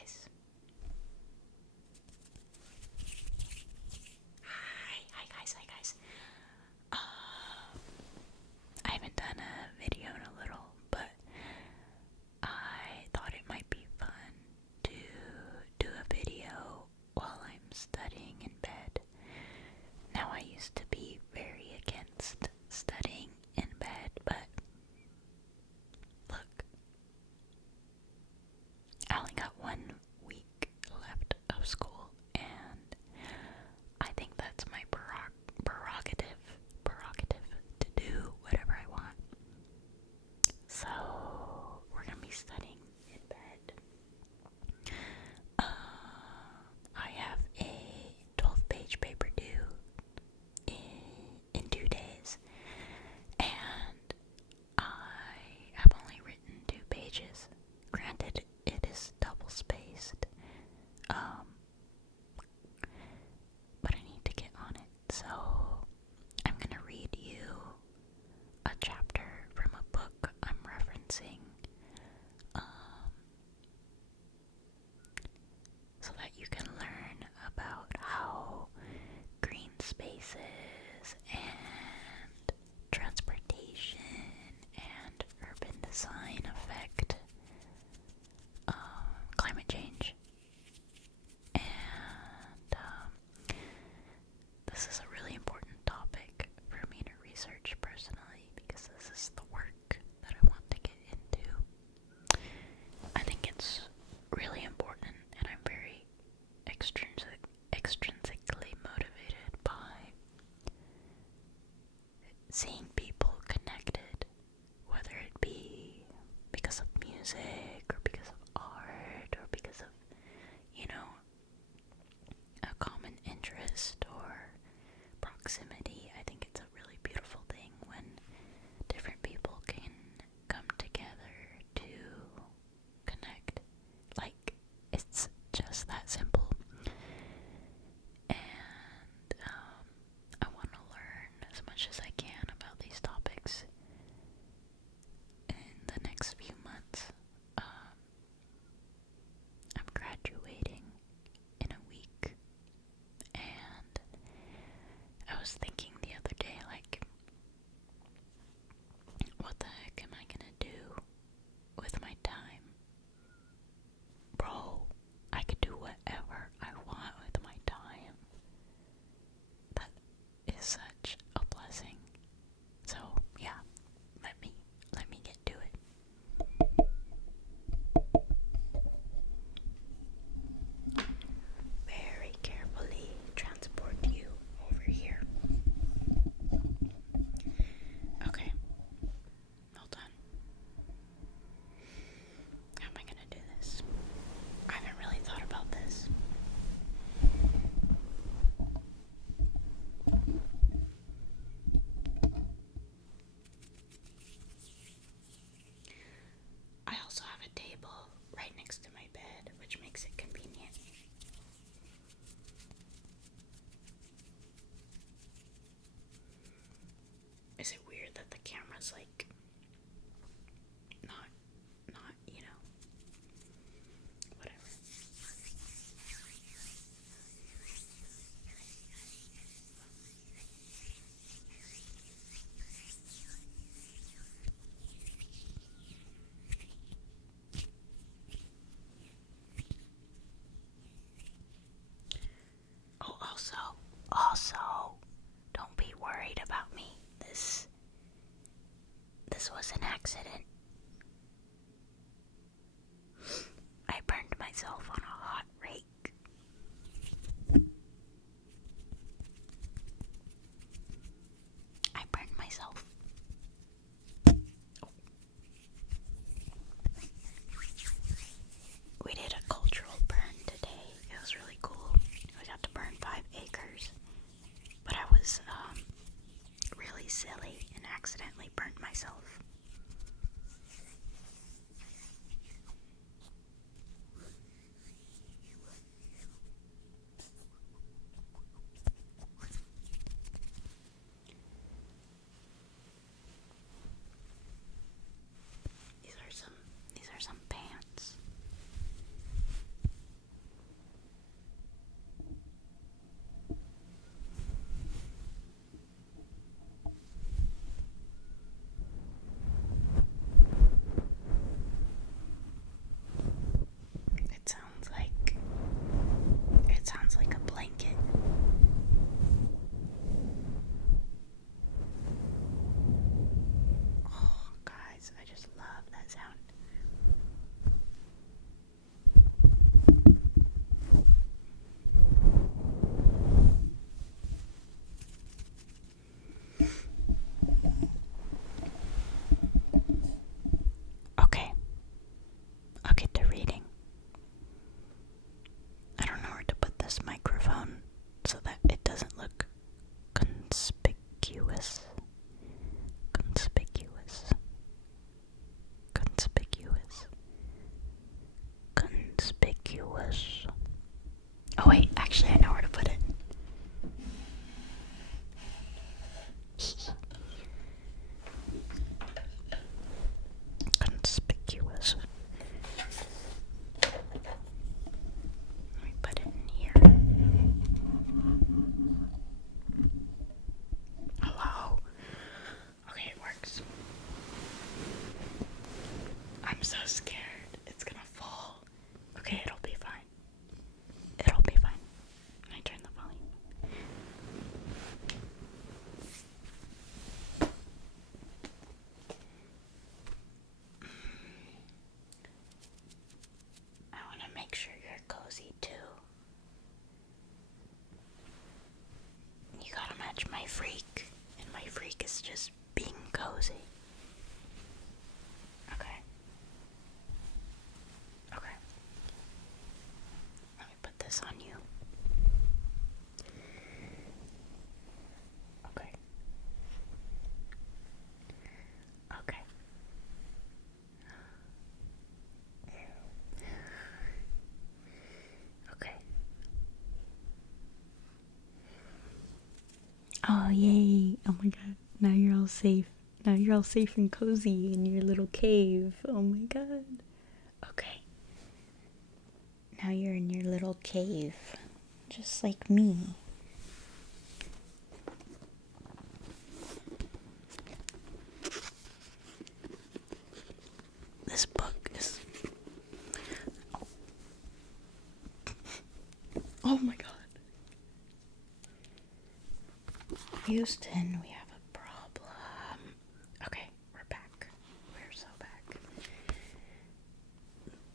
guys. Hi guys. I haven't done a video in a little, but I thought it might be fun to do a video while I'm studying in bed. Now, I used to be very against studying in bed, but look, I only got one this on you. Okay. Okay. Okay. Oh, yay. Oh my god. Now you're all safe. Now you're all safe and cozy in your little cave. Oh my god. Okay. Now you're in your little cave. Just like me. This book is... Oh my god. Houston, we have a problem. Okay, we're back. We're so back.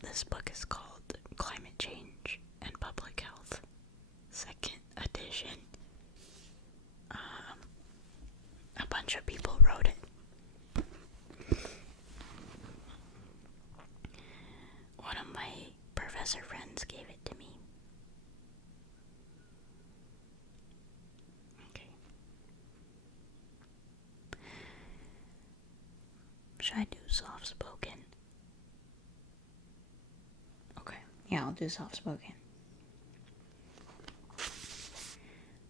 This book is called Climate Change and Public Health, second edition. A bunch of people wrote it. One of my professor friends gave it to me. Okay. Should I do soft spoken? Okay. Yeah, I'll do soft spoken.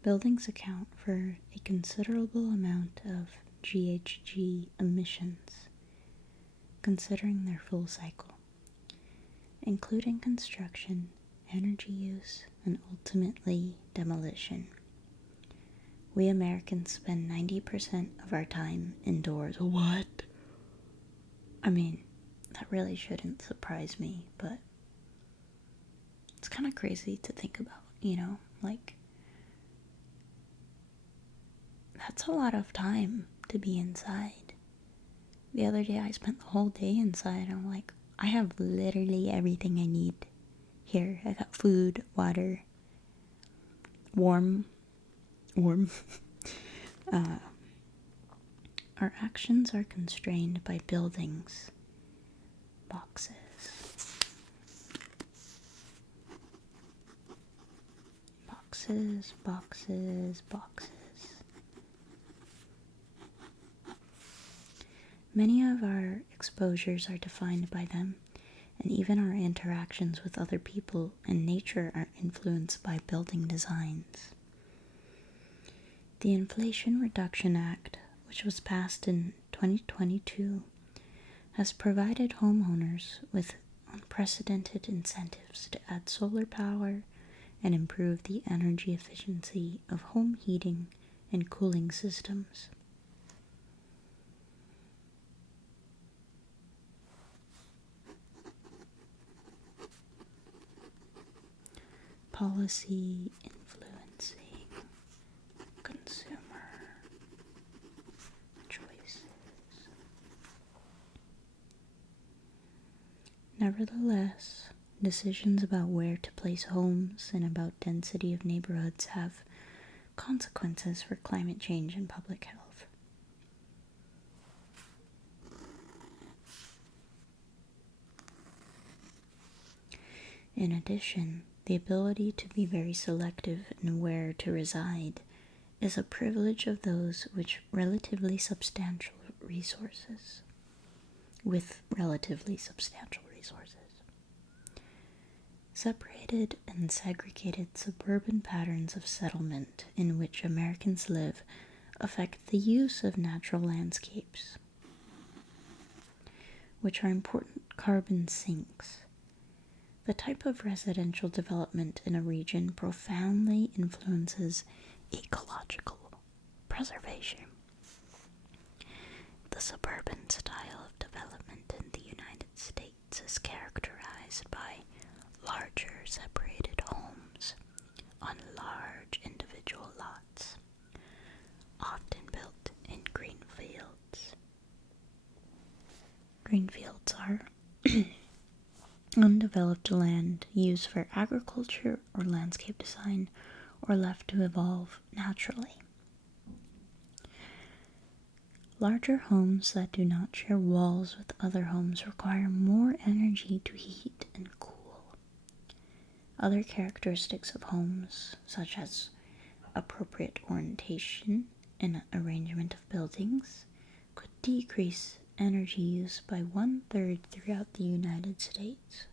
Buildings account for a considerable amount of GHG emissions, considering their full cycle, including construction, energy use, and ultimately demolition. We Americans spend 90% of our time indoors. What? I mean, that really shouldn't surprise me, but it's kind of crazy to think about, you know? Like, that's a lot of time to be inside. The other day I spent the whole day inside. I'm like, I have literally everything I need here. I got food, water, warm. Our actions are constrained by buildings, boxes. Boxes. Many of our exposures are defined by them, and even our interactions with other people and nature are influenced by building designs. The Inflation Reduction Act, which was passed in 2022, has provided homeowners with unprecedented incentives to add solar power and improve the energy efficiency of home heating and cooling systems. Policy influencing consumer choices. Nevertheless, decisions about where to place homes and about density of neighborhoods have consequences for climate change and public health. In addition, the ability to be very selective in where to reside is a privilege of those with relatively substantial resources. Separated and segregated suburban patterns of settlement in which Americans live affect the use of natural landscapes, which are important carbon sinks. The type of residential development in a region profoundly influences ecological preservation. The suburban style of development in the United States is characterized by larger separated homes on large individual lots, often built in green fields. Green fields are undeveloped land used for agriculture or landscape design, or left to evolve naturally. Larger homes that do not share walls with other homes require more energy to heat and cool. Other characteristics of homes, such as appropriate orientation and arrangement of buildings, could decrease energy use by 1/3 throughout the United States.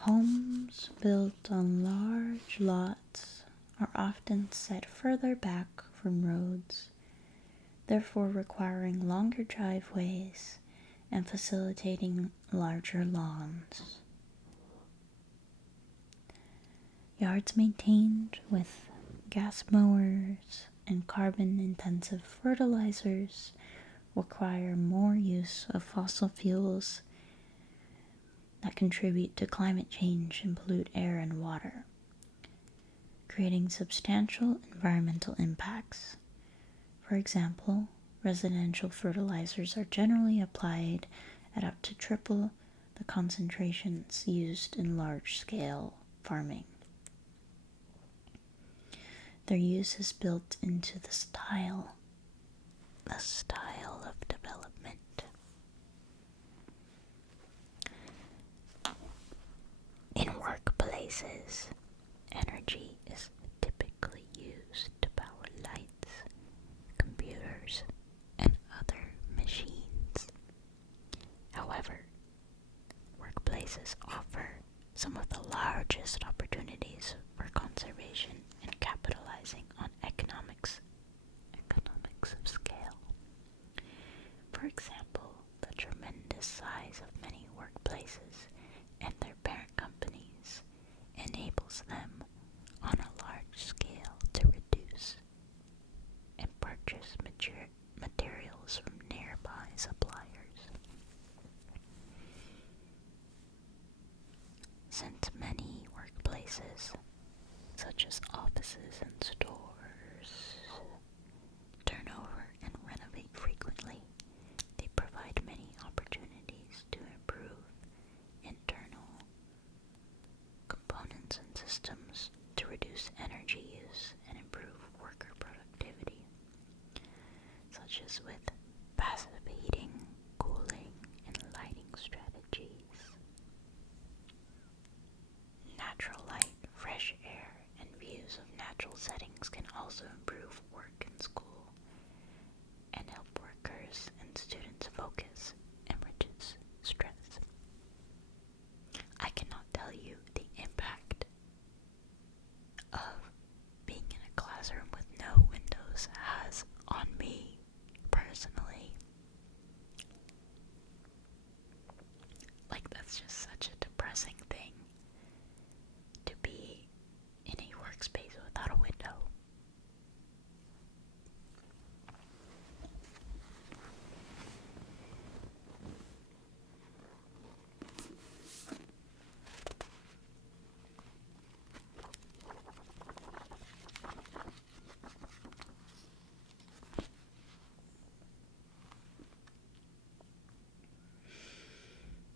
Homes built on large lots are often set further back from roads, therefore requiring longer driveways and facilitating larger lawns. Yards maintained with gas mowers and carbon-intensive fertilizers require more use of fossil fuels that contribute to climate change and pollute air and water, creating substantial environmental impacts. For example, residential fertilizers are generally applied at up to triple the concentrations used in large-scale farming. Their use is built into the style of development. In workplaces, energy is typically used to power lights, computers, and other machines. However, workplaces offer some of the largest opportunities for conservation and capitalizing on economics of scale. For example, the tremendous size of many workplaces and their parent companies enables them on a large scale to reduce and purchase materials from nearby suppliers. Since many workplaces, such as offices and stores, turn over and renovate frequently, they provide many opportunities to improve internal components and systems to reduce energy use and improve worker productivity, such as with passive heating, cooling, and lighting strategies. Natural light, fresh air, and views of natural settings can also improve work and school and help workers and students focus and reduce stress. I cannot tell you the impact of being in a classroom with no windows has on me personally. Like, that's just such a depressing thing to be in a workspace without a window.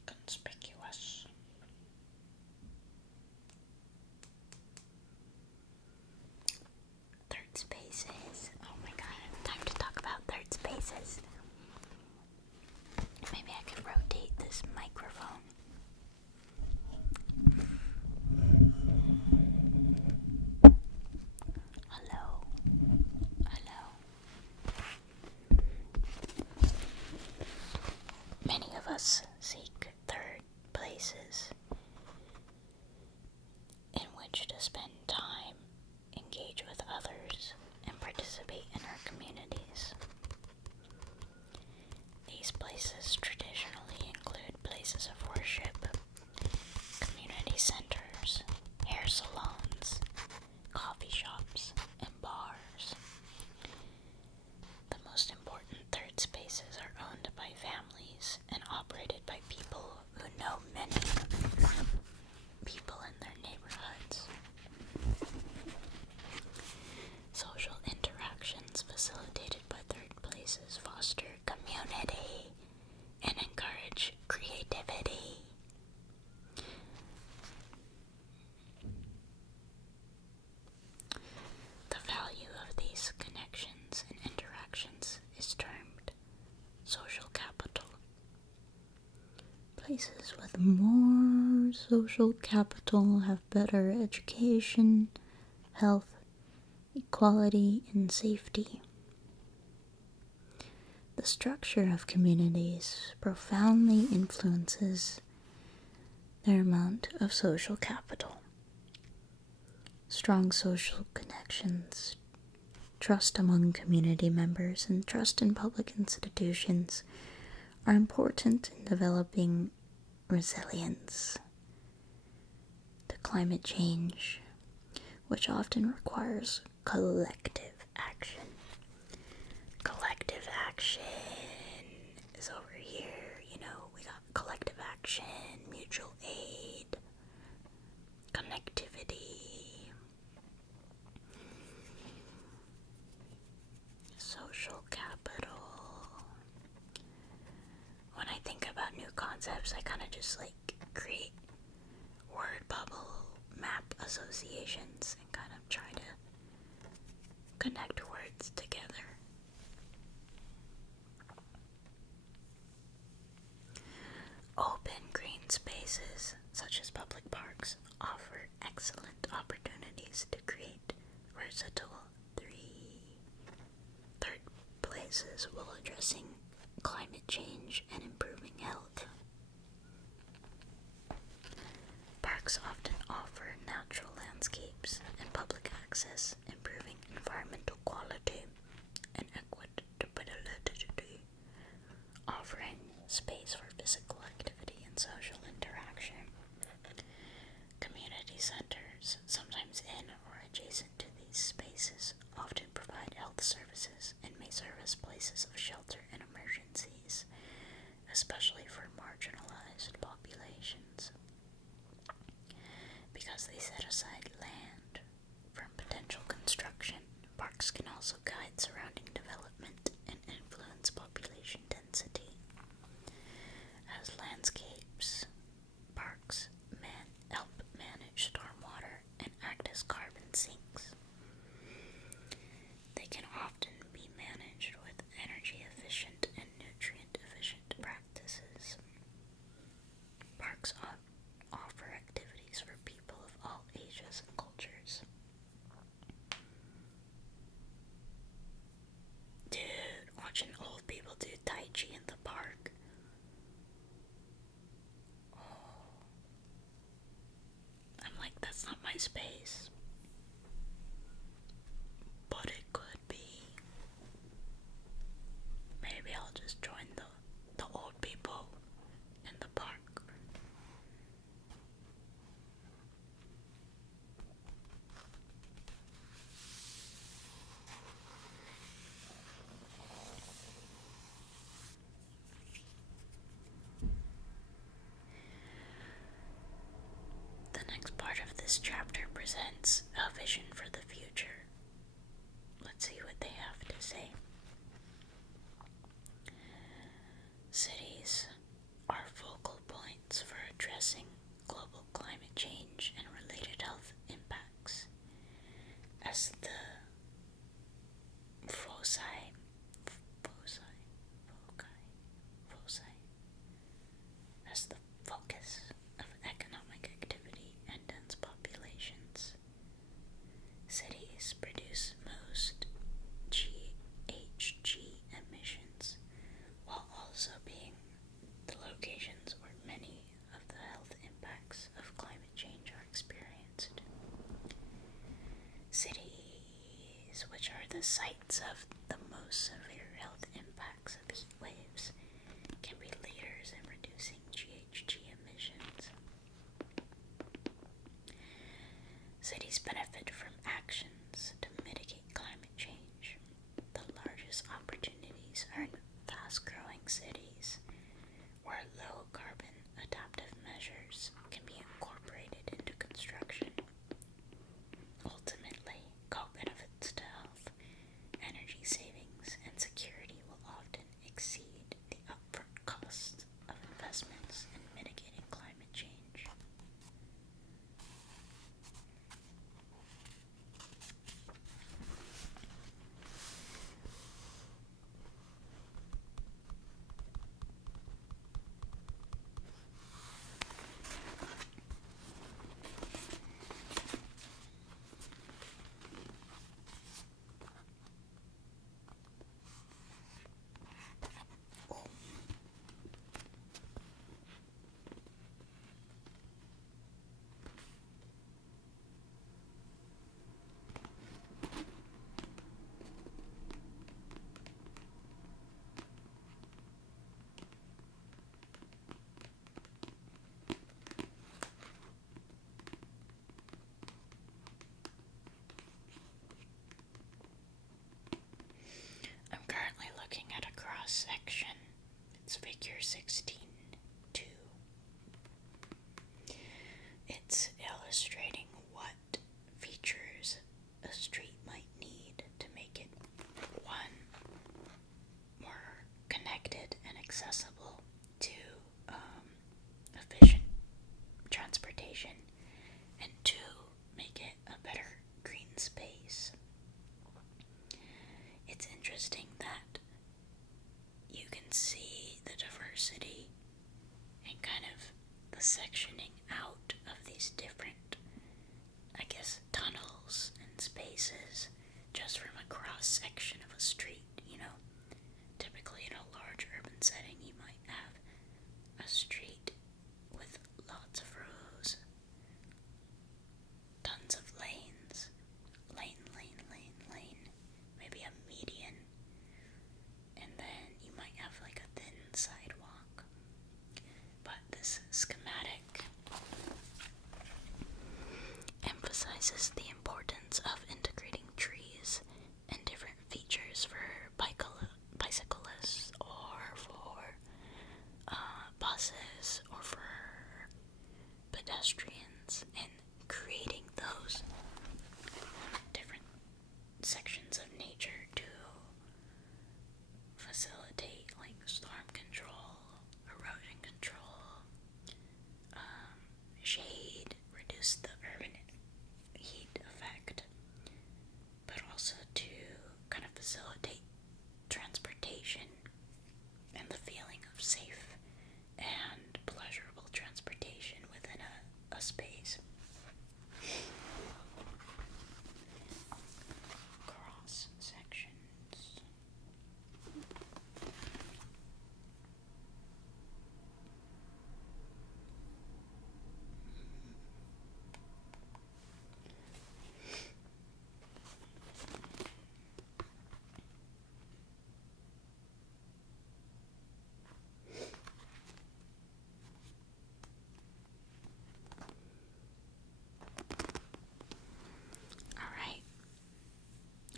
Conspicuous. Third spaces. Oh my god, time to talk about third spaces. Maybe I could rotate this microphone. Hello. Many of us seek third places in which to spend time, engage with others, and participate in our communities. These places traditionally include places of worship, Places with more social capital have better education, health, equality, and safety. The structure of communities profoundly influences their amount of social capital. Strong social connections, trust among community members, and trust in public institutions are important in developing resilience to climate change, which often requires collective action. Collective action is over here, we got collective action, mutual aid, connectivity, social capital. When I think about new concepts, I kind of just create word bubble map associations and kind of try to connect words together. Open green spaces, such as public parks, offer excellent opportunities to create versatile third places while addressing climate change and improving health. Parks often offer natural landscapes and public access, improving environmental quality and equitability, offering space for physical activity and social interaction. Community centers, sometimes in or adjacent to these spaces, often provide health services and may serve as places of shelter in emergencies, especially for marginalized populations. Because they set aside land from potential construction, parks can also guide surrounding development and influence population density. As landscapes, parks help manage stormwater and act as carbon sinks. They can often be managed with energy-efficient and nutrient-efficient practices. Parks offer activities for people of all ages and cultures. Dude, watching old people do Tai Chi in the park. I'm like, that's not my space. But it could be. Maybe I'll just join the old people in the park. The next part of this chapter presents a vision for the future. Let's see what they have to say. Cities are focal points for addressing global climate change and related health impacts. As the foci as the focus of economic activity and dense populations. Cities produce most GHG emissions, while also being the locations where many of the health impacts of climate change are experienced. Cities, which are the sites of the most severe health impacts of heat waves, can be leaders in reducing GHG emissions. Cities benefit from actions to mitigate climate change. The largest opportunities are in fast-growing cities, where low-carbon adaptive measures can be incorporated into construction. Ultimately, co-benefits to health, energy savings, and security will often exceed the upfront costs of investments in mitigating climate change. It's figure 16 2. It's illustrating what features a street might need to make it, one, more connected and accessible to efficient transportation, and two, make it a better green space. It's interesting that you can see the diversity and kind of the sectioning out of these different, I guess, tunnels and spaces just from a cross section of a street, you know. Typically in a large urban setting, you might have a street with lots of rows, tons of lanes, lane, maybe a median, and then you might have like a thin sidewalk. But this schematic emphasizes the importance of integrating trees and different features for bicyclists or for buses or for pedestrians, and creating those different sections of nature to facilitate like storm control, erosion control, shade, reduce the urban heat effect, but also to kind of facilitate transportation and the feeling of safe and pleasurable transportation within a space. Cross sections. Alright,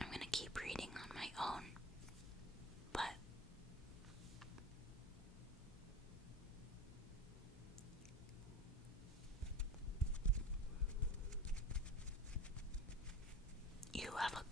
I'm gonna keep reading on my own, but you have a